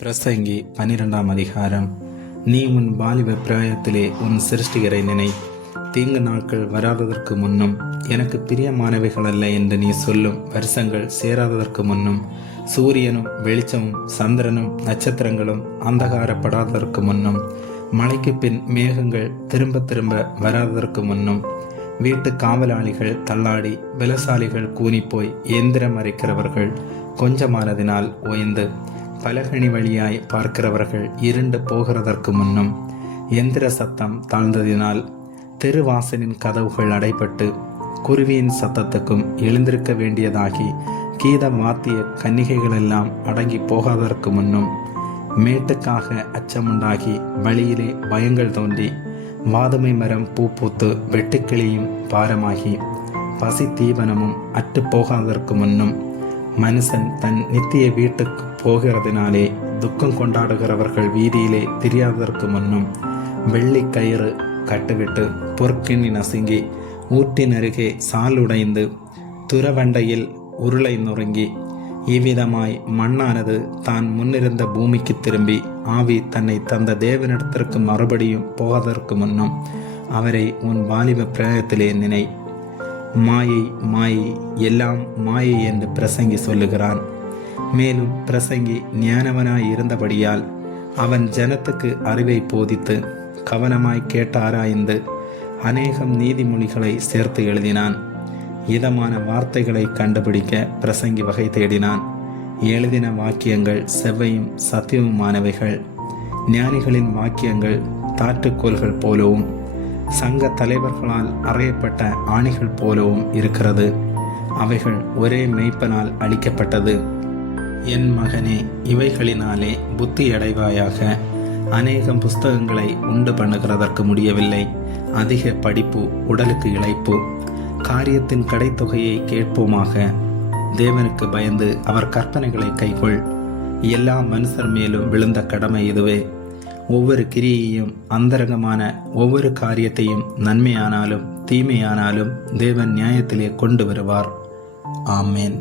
பிரசங்கி 12ஆம் அதிகாரம். நீ உன் வாலிப பிராயத்திலே உன் சிருஷ்டிகரை நினை. தீங்கு நாட்கள் வராததற்கு முன்னும் எனக்கு பிரியமானவைகள் அல்ல என்று நீ சொல்லும் வருஷங்கள் சேராததற்கு முன்னும் சூரியனும் வெளிச்சமும் சந்திரனும் நட்சத்திரங்களும் அந்தகாரப்படாததற்கு முன்னும் மழைக்கு பின் மேகங்கள் திரும்ப திரும்ப வராததற்கு முன்னும் வீட்டு காவலாளிகள் தள்ளாடி பலசாலிகள் கூனிப்போய் எந்திரம் அரைக்கிறவர்கள் கொஞ்சமானதினால் ஓய்ந்து பலகணி வழியாய் பார்க்கிறவர்கள் இருண்டு போகிறதற்கு முன்னும் எந்திர சத்தம் தாழ்ந்ததினால் தெருவாசலின் கதவுகள் அடைபட்டு குருவியின் சத்தத்துக்கும் எழுந்திருக்க வேண்டியதாகி கீத வாத்திய கன்னிகைகளெல்லாம் அடங்கி போகாததற்கு முன்னும் மேட்டுக்காக அச்சமுண்டாகி வழியிலே பயங்கள் தோன்றி வாதுமை மரம் பூ பூத்து வெட்டுக்கிளியும் பாரமாகி பசி தீவனமும் அற்று போகாததற்கு முன்னும் மனுஷன் தன் நித்திய வீட்டுக்கு போகிறதினாலே துக்கம் கொண்டாடுகிறவர்கள் வீதியிலே தெரியாததற்கு முன்னும் வெள்ளி கயிறு கட்டுவிட்டு பொற்கிண்ணி நசுங்கி ஊற்றின் அருகே சாலுடைந்து துறவண்டையில் உருளை நொறுங்கி இவ்விதமாய் மண்ணானது தான் முன்னிருந்த பூமிக்கு திரும்பி ஆவி தன்னை தந்த தேவனிடத்திற்கு மறுபடியும் போவதற்கு முன்னும் அவரை உன் வாலிப பிராயத்திலே நினை. மாயை மாயை எல்லாம் மாயை என்று பிரசங்கி சொல்லுகிறான். மேலும் பிரசங்கி ஞானவனாய் இருந்தபடியால் அவன் ஜனத்துக்கு அறிவை போதித்து கவனமாய் கேட்டு ஆராய்ந்து அநேகம் நீதிமொழிகளை சேர்த்து எழுதினான். இதமான வார்த்தைகளை கண்டுபிடிக்க பிரசங்கி வகை தேடினான். எழுதின வாக்கியங்கள் செவ்வையும் சத்தியவுமானவைகள். ஞானிகளின் வாக்கியங்கள் தாற்றுக்கோள்கள் போலவும் சங்க தலைவர்களால் அறையப்பட்ட ஆணிகள் போலவும் இருக்கிறது. அவைகள் ஒரே மெய்ப்பனால் அளிக்கப்பட்டது. என் மகனே, இவைகளினாலே புத்தி அடைவாயாக. அநேகம் புஸ்தகங்களை உண்டு பண்ணுகிறதற்கு முடியவில்லை. அதிக படிப்பு உடலுக்கு இளைப்பு. காரியத்தின் கடைத்தொகையை கேட்போமாக. தேவனுக்கு பயந்து அவர் கற்பனைகளை கைக்கொள். எல்லா மனுஷர் மேலும் விழுந்த கடமை இதுவே. ஒவ்வொரு கிரியையும் அந்தரங்கமான ஒவ்வொரு காரியத்தையும் நன்மையானாலும் தீமையானாலும் தேவன் நியாயத்திலே கொண்டு வருவார். ஆமேன்.